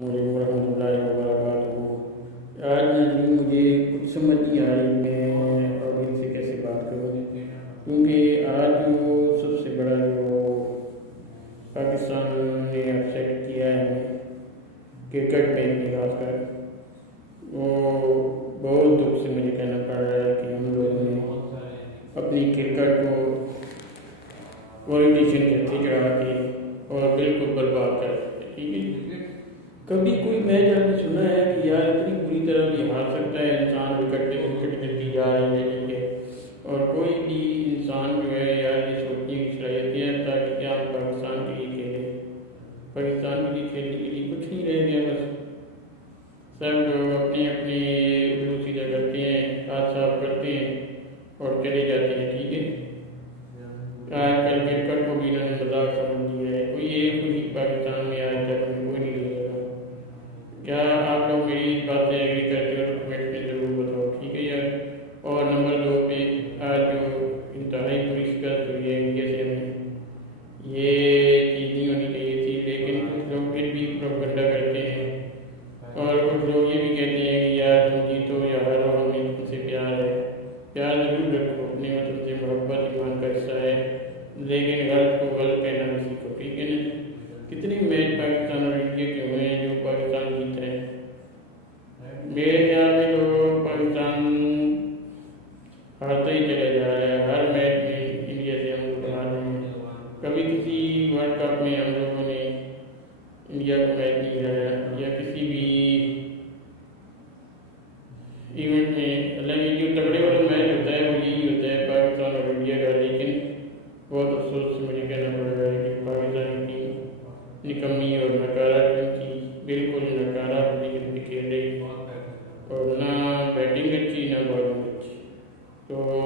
علیکم ورحمۃ اللہ وبرکاتہ۔ آج ناظرین مجھے کچھ سمجھ نہیں آ رہی میں اور ان سے کیسے بات کروں، کیونکہ آج جو سب سے بڑا جو پاکستان نے اپسیٹ کیا ہے کرکٹ میں خاص کر، وہ بہت دکھ سے مجھے کہنا پڑ رہا ہے کہ ہم لوگوں نے اپنی کرکٹ کو پولیٹیشین کے ہتھے چڑھا کے اور بالکل برباد کر دیا۔ ٹھیک ہے، کبھی کوئی میچ آپ نے سنا ہے کہ یار اتنی بری طرح بھی ہار سکتا ہے انسان، وکٹ دیتی جا رہی ہے، ٹھیک ہے، اور کوئی بھی انسان جو ہے یار یہ سوچنے کی صلاحیت ہے تاکہ کیا ہم پاکستان کے لیے کھیلیں، پاکستان کے لیے کھیلنے کے لیے کچھ نہیں رہ گیا، بس سب لوگ اپنی اپنی الو سیدھا کرتے ہیں، ہاتھ صاف کرتے ہیں اور چلے جاتے ہیں۔ ٹھیک ہے، آج کل کرکٹ کو بھی انہوں نے مذاق سمجھ لیا ہے، کوئی ایک بھی پاکستان میں آج تک کوئی نہیں لے گا۔ کیا آپ لوگ میری بات سے ایگری کرتے ہو تو کمنٹ میں ضرور بتاؤ، ٹھیک ہے یار۔ اور نمبر 2 پہ آج جو انتہائی بری شکست ہوئی ہے انڈیا سے، ہمیں یہ چیز نہیں ہونی چاہیے تھی، لیکن کچھ لوگ پھر بھی پروپیگنڈا کرتے ہیں اور کچھ لوگ یہ بھی کہتے ہیں کہ یار تم جیتو یا ہارو ہمیں تم سے پیار ہے، پیار ضرور رکھو، اپنے میں تم سے محبت ایمان کا حصہ ہے، لیکن غلط کو غلط کہنا نہیں سیکھو، ٹھیک ہے نا۔ کتنے میچ پاکستان اور انڈیا کے ہوئے ہیں جو پاکستان جیتا ہے؟ میرے خیال میں تو پاکستان ہارتا ہی چلا جا رہا ہے، ہر میچ میں انڈیا سے ہم لوگ ہار رہے ہیں۔ کبھی کسی ورلڈ کپ میں ہم لوگوں نے انڈیا کو میچ نہیں ہرایا، یا کسی بھی ایونٹ میں، حالانکہ جو تگڑے والا میچ ہوتا ہے وہ یہی ہوتا ہے پاکستان اور انڈیا کا، لیکن بہت افسوس سے مجھے کہنا پڑ رہا ہے کہ پاکستان کی نکمی اور نکارہ ٹیم تھی، بالکل نکارہ پوزیشن پہ کھیل رہی، اور نہ بیٹنگ اچھی نہ بالنگ اچھی۔ تو